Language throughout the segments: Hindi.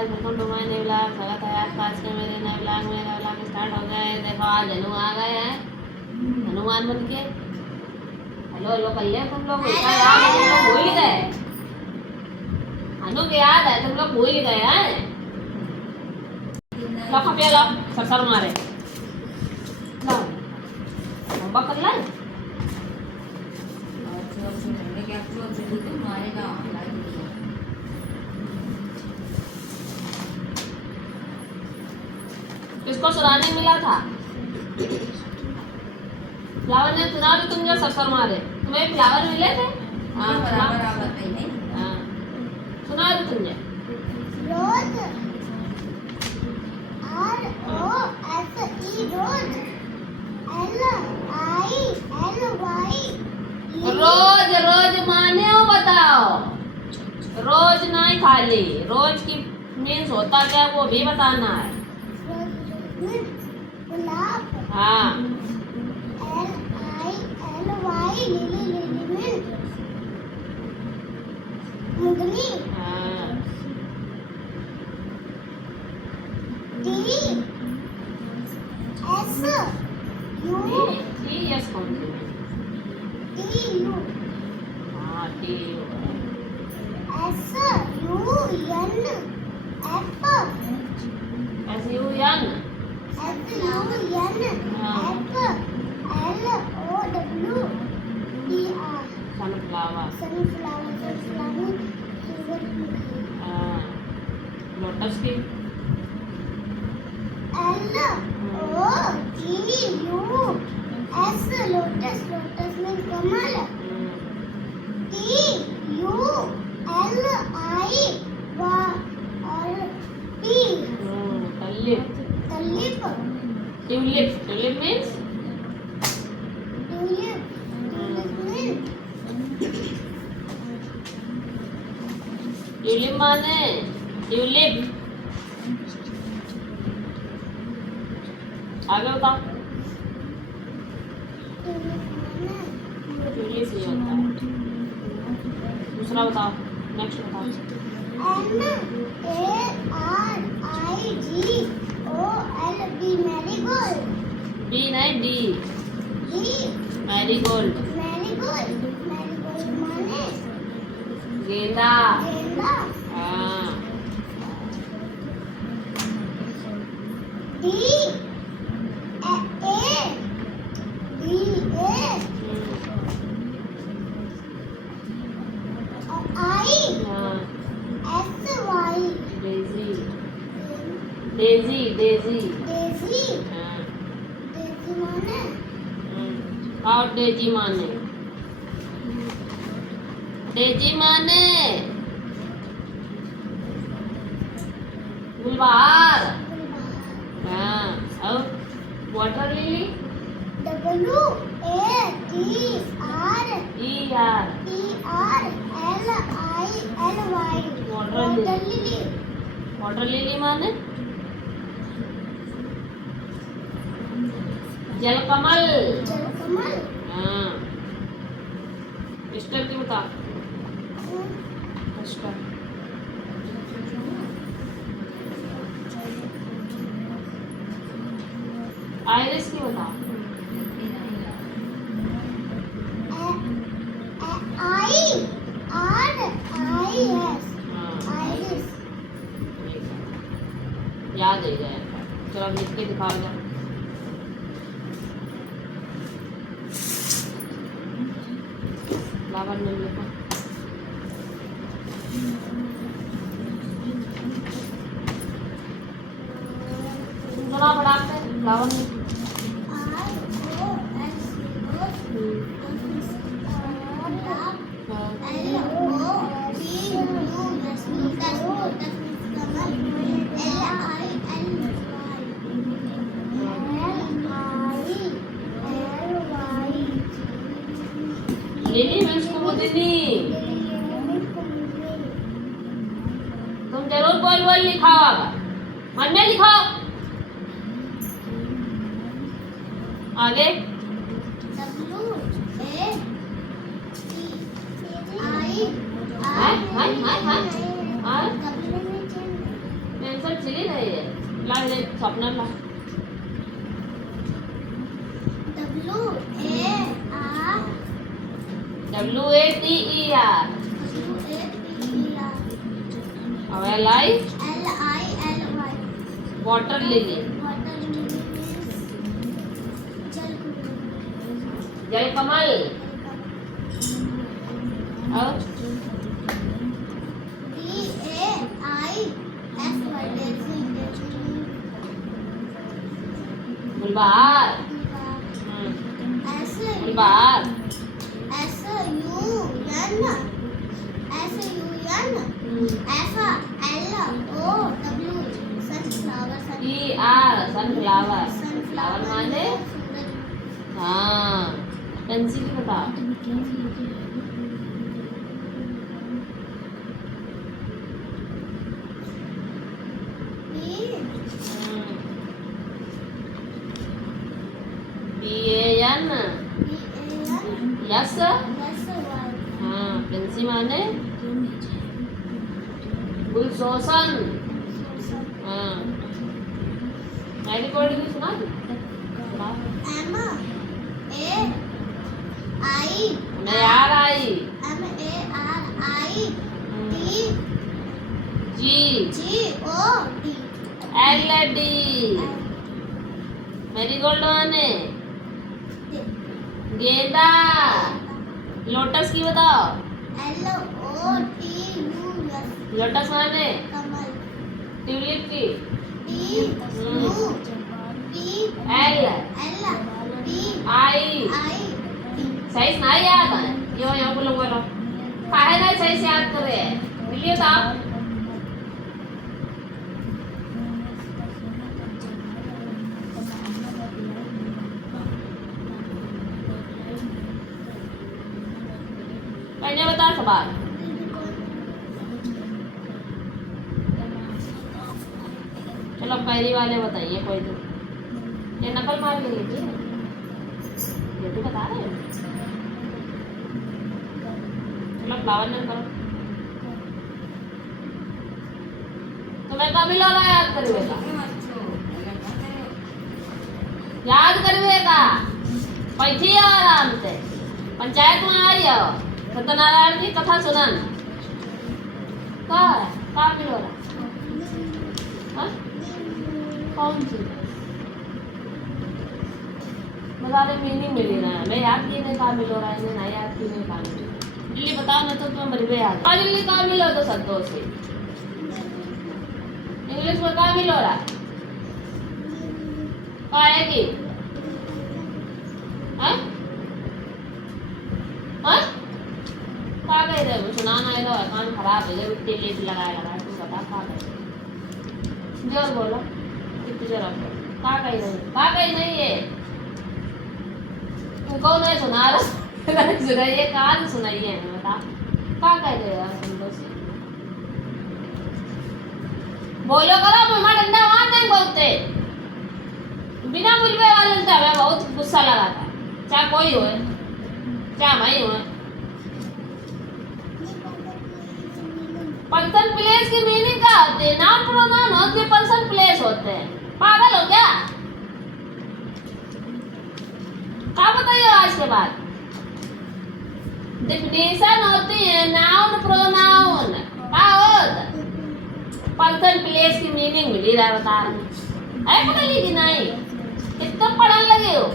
Guys, welcome to my new vlog. स्वागत है आपका आज के मेरे नए व्लॉग में। मेरा व्लॉग स्टार्ट हो गया है। देखो आज हनु आ गए हैं, हनुमान बन के। हेलो हेलो कर ले तुम लोग, क्या याद है? तुम लोग भूल ही गए, हनु के याद है, तुम लोग भूल ही गए हैं। लो खपिया लो, सर मारे लो, होमवर्क कर ले। किसको सुनाने मिला था? फ्लावर ने सुना भी, तुम जो सर मारे, तुम्हें फ्लावर मिले थे? हाँ हाँ, सुना भी तुमने। रोज ROSE रोज LILY रोज रोज माने हो, बताओ। रोज नहीं खाली, रोज की मीन्स होता क्या वो भी बताना है। गुलाब हाँ LILY लिली मिंट मुगनी हाँ, TSU यस कौन सी? TU हाँ T SUN Apple SUN SUN sunflower, sunflower हाँ लोटस की LOTUS लोटस में कमल TULIP tulip, tulip tulip, tulip means tulip माने ट्यूलिप। आगे बताओ, ट्यूलिप ये होता है। दूसरा बताओ, नेक्स्ट बताओ। MARIGOLD मैरीगोल्ड बी नहीं डी, मैरीगोल्ड माने गेंदा। गेंदा हाँ डेजी, डेजी डेजी हाँ और डेजी माने, डेजी माने गुलबहार। हाँ और वाटर लिली वाटर लिली माने जलकमल। हाँ स्टेप की बता, स्टेप आइरिस की बता। याद है जाएगा। चलो लिख के दिखाओ जा। फ्लावर में लिखो। थोड़ा बड़ा फ्लावर में लिली मीन्स कुमुदिनी। तुम जरूर बोल बोल लिखाओ, आगा मन में लिखाओ। आगे हाय हाय हाय हाय पढ़ ले स्वप्न ला WATER और LI वाटर लिली जल कमल और गुलबहार गुलबहार सनफ्लावर फ्लावर माने हाँ पेंसिल की बता BAN यस हाँ पेंसिल माने गुलशोषण हाँ मैरीगोल्ड की सुना LD मैरीगोल्ड माने गेंदा लोटस की बताओ लोटस माने ट्यूलिप की LI सही ना याद है यो यहाँ बोलो बोलो काहे नहीं सही से याद कर रहे हैं मिलिए साहब मैंने बता सवाल चलो पहली वाले बताइए कोई तो ये नकल मार लेंगे ये तो बता रहे हैं चलो फ्लावर नेम करो तुम्हें कभी लगा याद करवेगा बैठी आराम से पंचायत में आई हो सत्यनारायण की कथा सुनन का मिलो रहा कौन सी बता दे मीनिंग मिली ना मैं याद की नहीं का मिलो रहा है ना याद की नहीं का मिलो दिल्ली बताओ ना तो तुम्हें मर गए याद दिल्ली का मिलो तो संतोष से इंग्लिश में का मिलो रहा का है कि हाँ हाँ का कह रहे हो सुनाना है तो कान खराब है जब इतने लेट लगाया तू बता का कह रहे जोर बोलो कितनी जोर का कह रहे का कह नहीं है तू कौन है सुना रहा सुनाइए कान सुनाइए बता का कह रहे हो संतोष बोलो करो मुझे डंडा मार देंगे बोलते बिना बुलवे वाले तो हमें बहुत गुस्सा लगा था चाहे कोई हो चाहे मैं हो पर्सन प्लेस की मीनिंग क्या होती है नाउन प्रोनाउन होते पर्सन प्लेस होते हैं पागल हो क्या बताइए आज के बाद डिफिनेशन होती है नाउन प्रोनाउन पर्सन प्लेस की मीनिंग मिली रहा बता रहे है पता ली कि नहीं कितना पढ़ने लगे हो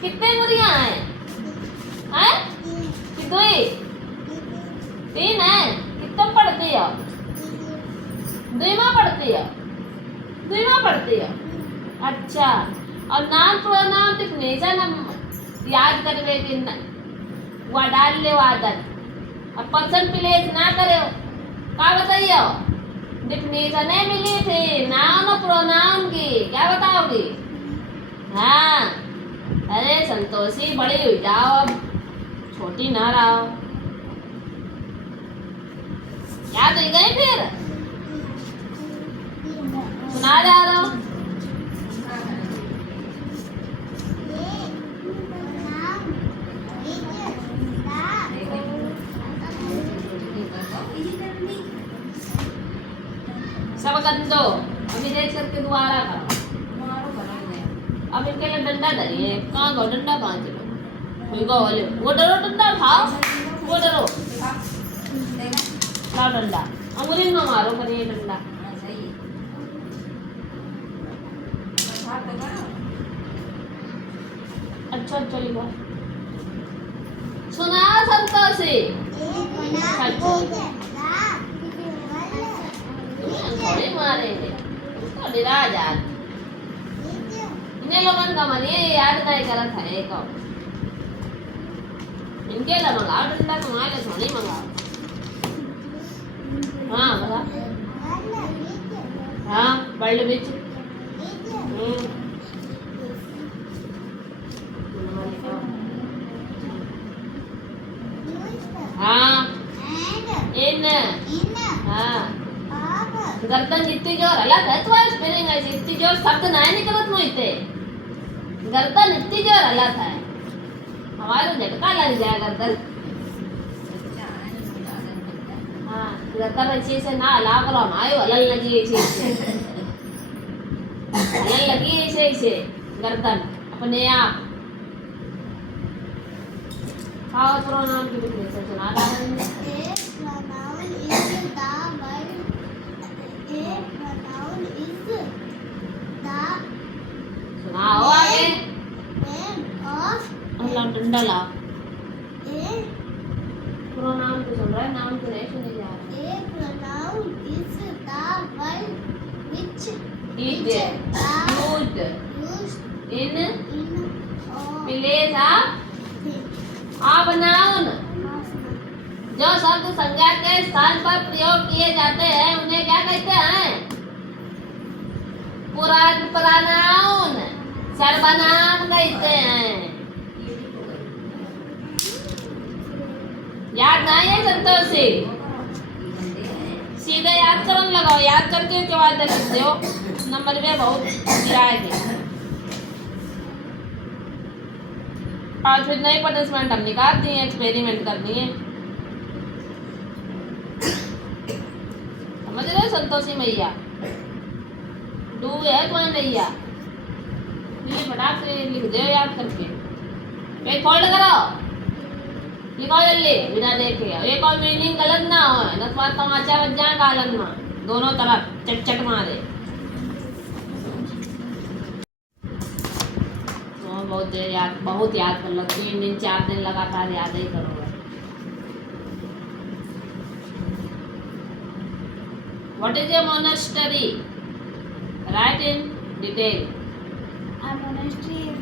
कितने गुड़िया हैं कितने तीन है कितना पढ़ती हो दुईमा पढ़ती हो अच्छा और नाम प्रोनाउन डिफिनेशन याद करवे कि वो डाल ले आदत और पर्सन प्लेस ना करे क्या बताइए डिफिनेशन है मिली थी नाउन और प्रोनाउन की क्या बताओगी हाँ अरे संतोषी बड़ी हुई जाओ अब छोटी ना रहो याद हो गई फिर सुना जा रहा हूँ सब कर दो अभी देख करके दोबारा करो। अब इनके लिए डंडा धरिए, कहाँ गो डंडा कहाँ चलो कोई गो वाले वो डरो डंडा खाओ, वो डरो लाओ डंडा, अंगुली में मारो पर ये डंडा। अच्छा अच्छा लिखो, सुना संतोषी थोड़े मारेंगे उसको डरा जात इन्हें लोगन का मन ये याद नहीं करत है एक इनके ला मंगाओ डंडा, तुम्हारे थोड़ी मंगाओ। हाँ बता, हाँ बल्ड बिच हाँ इन हाँ गर्दन जितनी जोर अलग है तो स्पेलिंग है इतनी जोर शब्द नहीं निकलत मोइते गर्दन इतनी जोर अलग है हमारे झटका लग जाए गर्दन। हाँ गर्दन अच्छे से ना हला करो हमारे हलन लगी ऐसे हलन लगी ऐसे गर्दन अपने आप खाओ प्रोनाउन की डिफिनेशन सुना रहा है। सुनाओ आगे, अल्लाह डंडा लाओ, प्रोनाउन को सुन रहा है, नाउन को नहीं सुने जा रहा। A pronoun is the word which It used in place of noun। जो शब्द संज्ञा के स्थान पर प्रयोग किए जाते हैं उन्हें क्या कहते हैं? प्रोनाउन, सर्वनाम कहते हैं। याद नहीं है संतोषी? सीधे याद करने लगाओ, याद करके के बाद लिख दो, नंबर में बहुत गिराएंगे। आज फिर नई पनिशमेंट हम निकाल दी है, एक्सपेरिमेंट करनी है, समझ रहे हो संतोषी मैया? डू है तुम्हारी नैया, ये फटाक से लिख दो याद करके। एक फोल्ड करो, लिखो जल्दी बिना देखे। एक और मीनिंग गलत ना हो न तो तमाचा बच जाए गालन में, दोनों तरफ चट चट मारे। बहुत देर याद, बहुत याद कर लो, 3 दिन 4 दिन लगातार याद ही करोगे। What is a monastery? Write in detail. A monastery is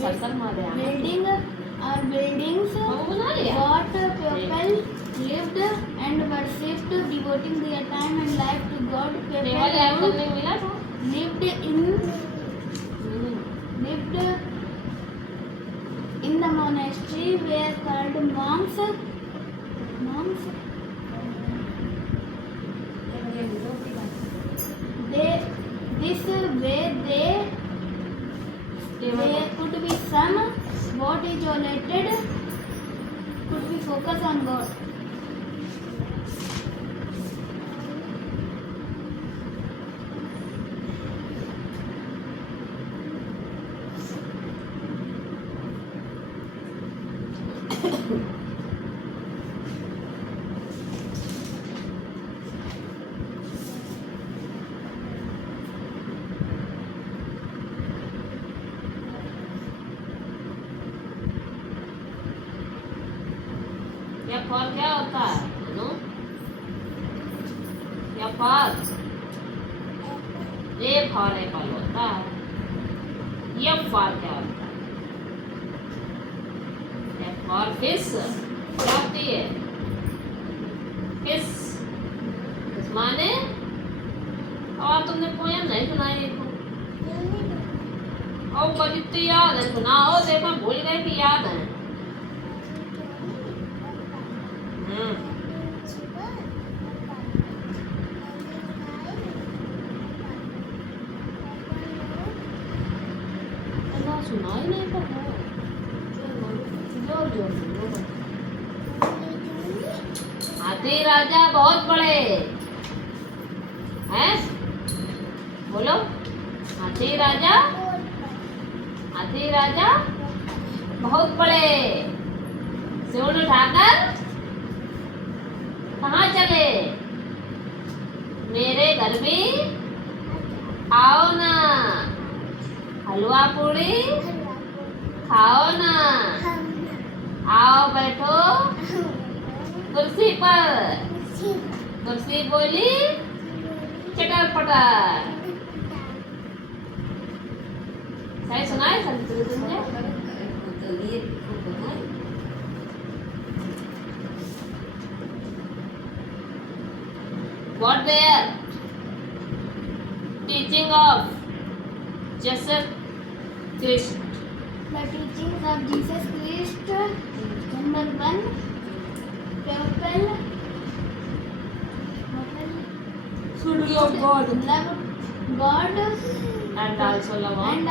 circle मारे the building or buildings बना लिया। what people lived and worshipped, devoting their time and life to God. Table याद People करने को मिला था? lived in the monastery were called monks. This way there could be some what isolated, could be focus on God. या फॉर क्या होता है नो? या फॉर ए फॉर एप्पल होता है। एफ फॉर क्या होता है? एफ फॉर फिश क्या होती है? फिश, फिश माने, और तुमने पोयम नहीं सुनाई देखो, और कविता याद है, सुनाओ देखो, भूल गए कि याद है। सुनाई नहीं पता, जोर जोर से हाथी राजा बहुत बड़े हैं। राजा हाथी राजा बहुत बड़े सूंड उठाकर कहाँ चले? मेरे घर भी आओ ना, हलवा पूड़ी खाओ ना, आओ बैठो कुर्सी पर। कुर्सी बोली चटर पटर। सही सुना है संस्कृत में? What were teaching of Jesus Christ? The teachings of Jesus Christ. Number 1. People Should love God love God and also love and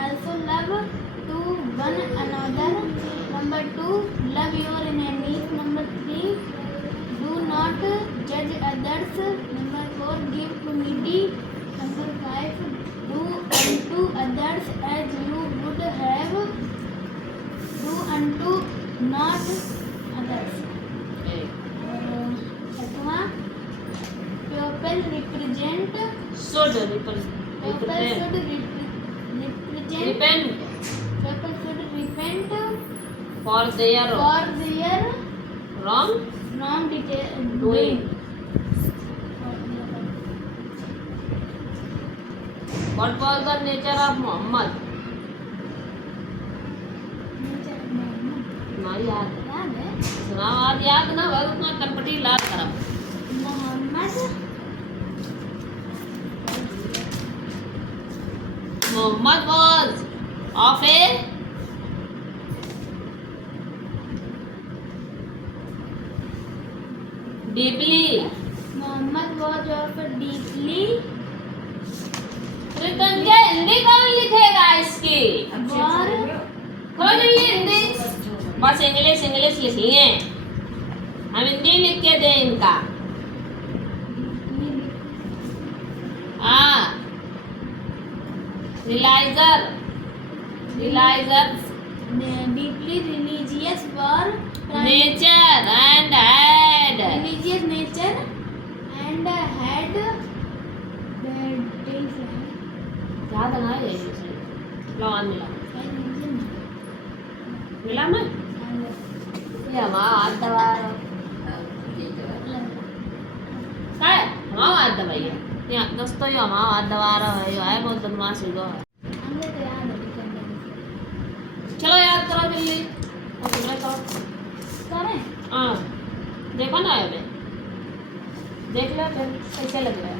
also love to one another. Number 2. Love your enemies. Number 3. Do not judge others. Number 4. Give to needy. Number 5. Do unto others as you would have. Do unto not others. छठवां, people represent. should People should represent. repent People should repent for their for their wrong wrong doing. What was the nature of Muhammad? ना याद याद है सुनाओ, आज याद ना हो उतना कनपटी लाल करम। Muhammad was of a deeply Mohammad was of a deeply कृतज्ञ। हिंदी कौन लिखेगा इसकी? war खोल ये हिंदी, बस इंग्लिश इंग्लिश लिखी है, हम हिंदी लिख के दें इनका। हाँ, रिलाइजर deeply religious war nature and had religious nature and had याद ना है लवान मिला मैं ये हमारा हाथ दबा रहा है, हमारा हाथ दबाइए या दोस्तों, ये हमारा हाथ दबा रहा है, ये है बहुत बदमाश है। चलो याद करो जल्दी, हाँ देखो ना अभी, देख लो फिर कैसे लग रहा है,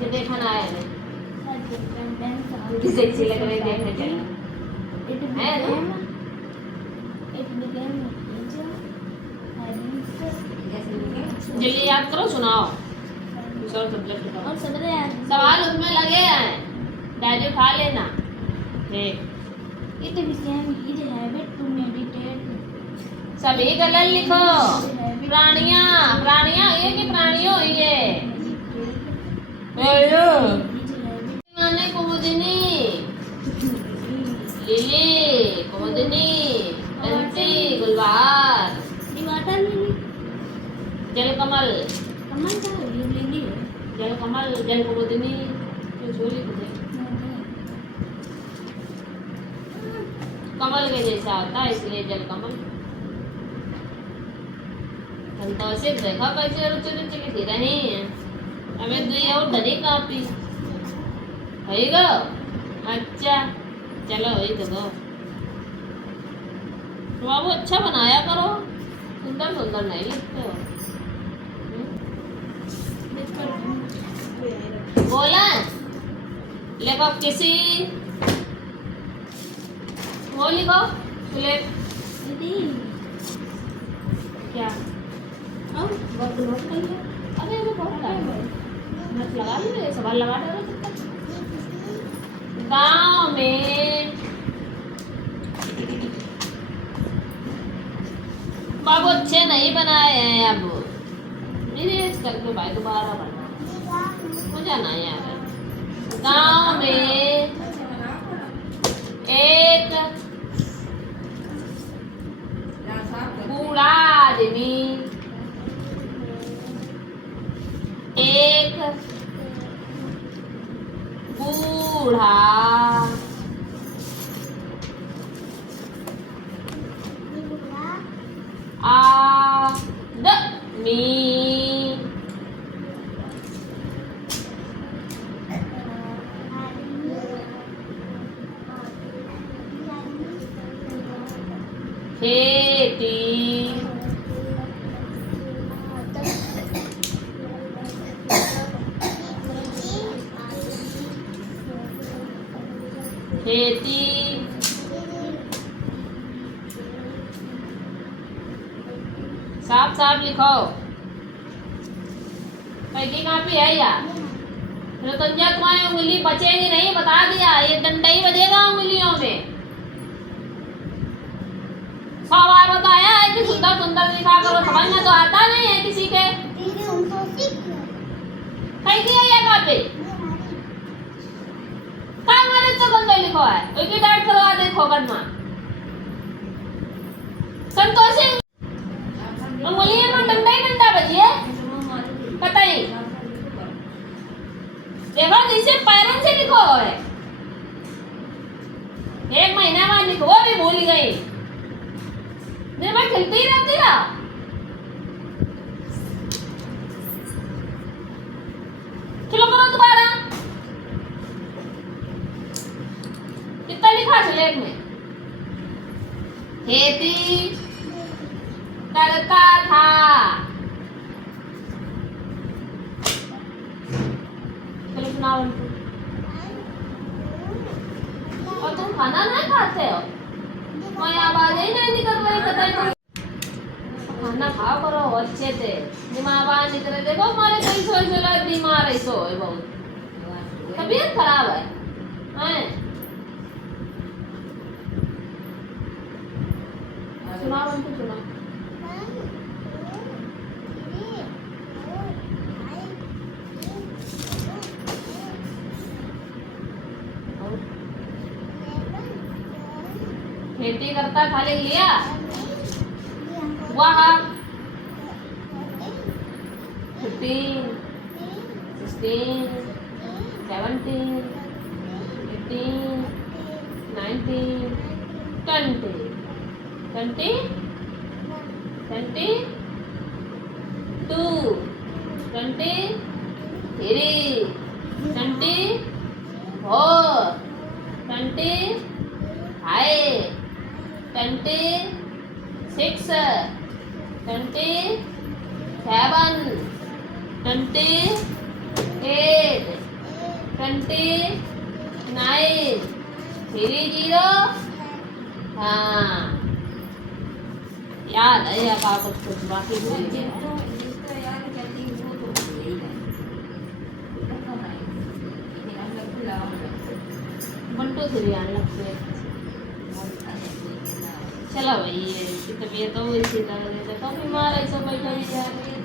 ये देखा ना है अभी कैसी लग रही है, देखने चलो है ना? जल्दी याद करो, सुनाओ दूसरा सब्जेक्ट का और सवाल उसमें लगे हैं, डायरी उठा लेना। ठीक, It became his habit to meditate. सभी गलत लिखो। प्राणियां प्राणियां ये की प्राणियों हुई है माने कुमुदिनी, लिली कुमुदिनी, बंसी गुलबहार, वाटर लिली जलकमल, कमल का लिली है जलकमल, जल कुमुदिनी, ये झोली को देख, कमल के जैसा होता है इसलिए जलकमल। संतोषित देखा कैसे रुचि रुचि लिखी रही है, हमें दुई और डरी कापी है गो। अच्छा चलो वही तो गो, बाबू अच्छा बनाया करो, सुंदर सुंदर नहीं लिखते हो। बोला लिखो किसी, वो लिखो स्लेट क्या बहुत नोट नहीं है। अरे वो बहुत टाइम है, नोट लगा लो, सवाल लगा दो। गांव में बाबू अच्छे नहीं बनाए हैं, अब मेरे करके भाई दोबारा बना, मजा नहीं आ रहा। गांव में एक बूढ़ा आदमी एक बूढ़ा आदमी खेती खेती साफ साफ लिखो। पैकी कापी है यार, रतंजा तुम्हारी उंगली बचेगी नहीं, बता दिया, ये डंडा ही बजेगा उंगलियों में। 100 बार बताया है कि सुंदर सुंदर लिखा करो, समझ में तो आता नहीं है किसी के। कहीं की है ये कापी? कहाँ हमारे तो गंदा लिखो है, एक ही डांट करवा देखो करना। संतोषी उंगलियों में डंडा ही डंडा बजिए, पता ही। देखो जिसे पैरों से लिखो है, 1 महीना बाद लिखो, वो भी भूल गई। दिन भर खिलती ही रहती ना। खिलो करो दोबारा। कितना लिखा है लेख में? खेती करता था। चलो सुनाओ उनको। और तुम खाना नहीं खाते हो? मैं आवाज ही नहीं निकल रही, कतई खाना खाओ करो अच्छे से, दिमाग बाहर निकले। देखो हमारे कई सोच बीमार है, सो है बहुत, तबीयत खराब है, हैं? सुनाओ उनको, सुनाओ। खेती करता था, लिख लिया? वाह 15 16 17 18 19 20 20 22 23 24 25 26 27 28 29 30। हाँ याद है या कुछ बाकी भूल गया। 1 2 3 आने लगते हैं। चलो भाई ये तबीयत तो इसी तरह से तो बीमार है, सब बैठा भी जा रही है।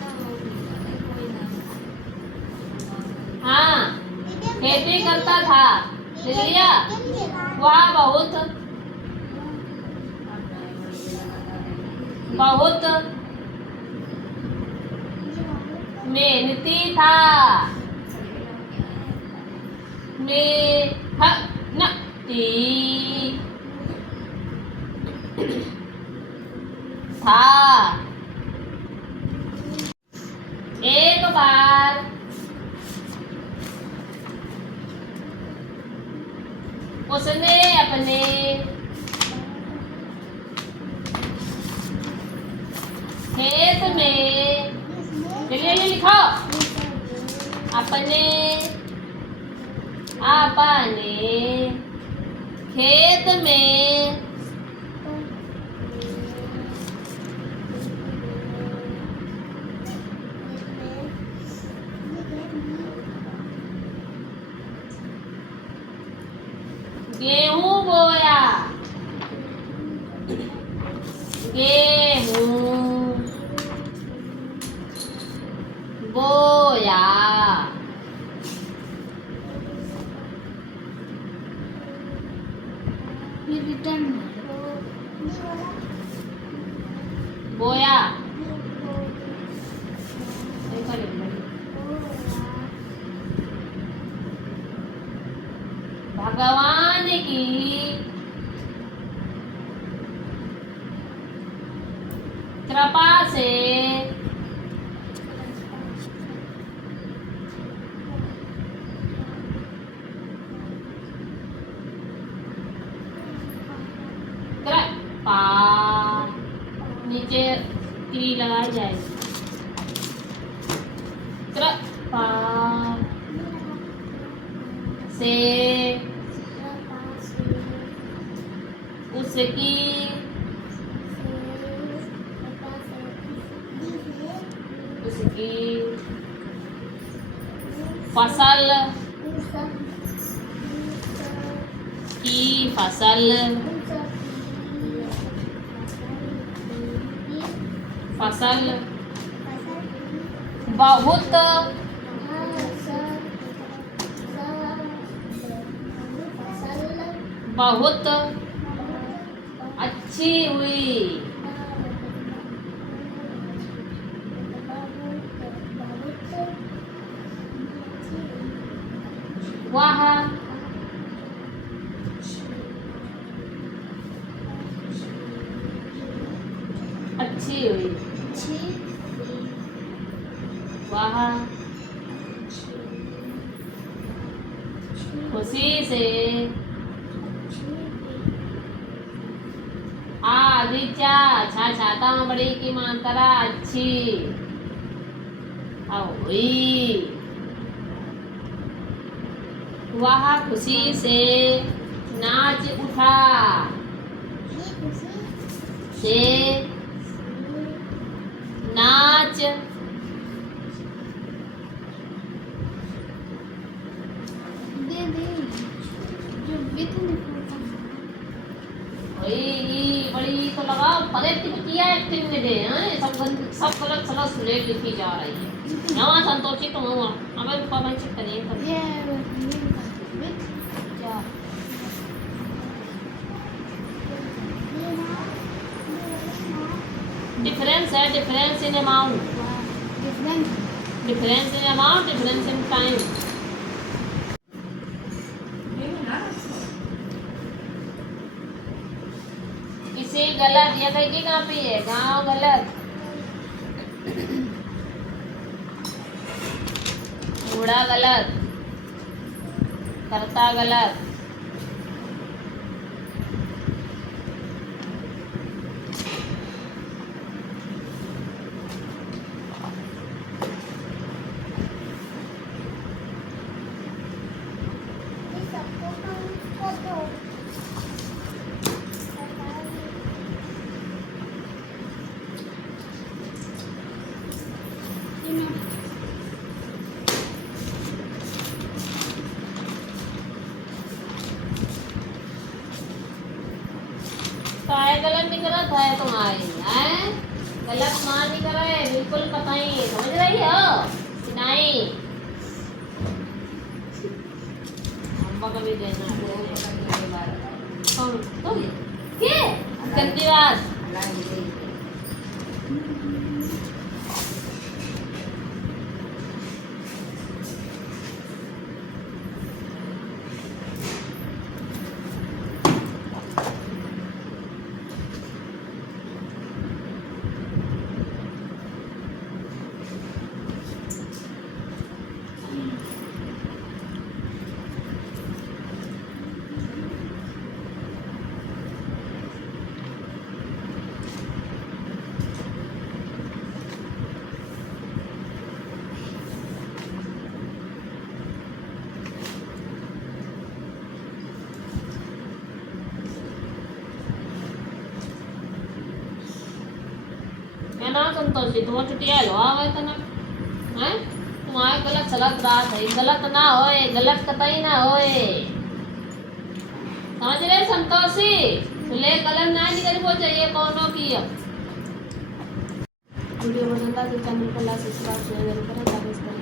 हाँ खेती करता था, लिख लिया? वह बहुत बहुत मेहनती था, मेहनती था। एक बार उसने अपने खेत में, लिखो, अपने खेत में गेहूं बोया, गेहूं बोया। स्टैंड बोया भगवान की कृपा से कृपा नीचे ती लगाई जाएगी कृपा से उसकी फसल की फसल बहुत बहुत अच्छी हुई वह अच्छी हुई वह खुशी से आदित्य छा छाता में बड़ी की मात्रा अच्छी हुई वह खुशी से नाच उठा से नाच बड़ी तो लगाओ पहले किया एक्टिंग में दे हैं सब गलत सलत लेट लिखी जा रही है यहाँ संतोषी तुम हुआ हमें कमेंट चेक करिए डिफरेंस है difference in amount difference in amount difference in time इसे गलत ये कहीं की कॉपी है गांव गलत बूढ़ा गलत करता गलत काय गलत नहीं करा था तुम्हारी हैं गलत मान नहीं कर रहे बिल्कुल पता ही समझ रही हो नहीं अम्मा का भी देना कौन तुम के गंदी बात ना संतोषी तुम छुट्टिया लो आवे तना हैं तुम्हारे गलत सलत रात है गलत ना होए गलत कतई ना होए समझ रहे संतोषी ले कलम ना निकल वो चाहिए कौनों की वीडियो पसंद आए तो चैनल को लाइक सब्सक्राइब शेयर करें ताकि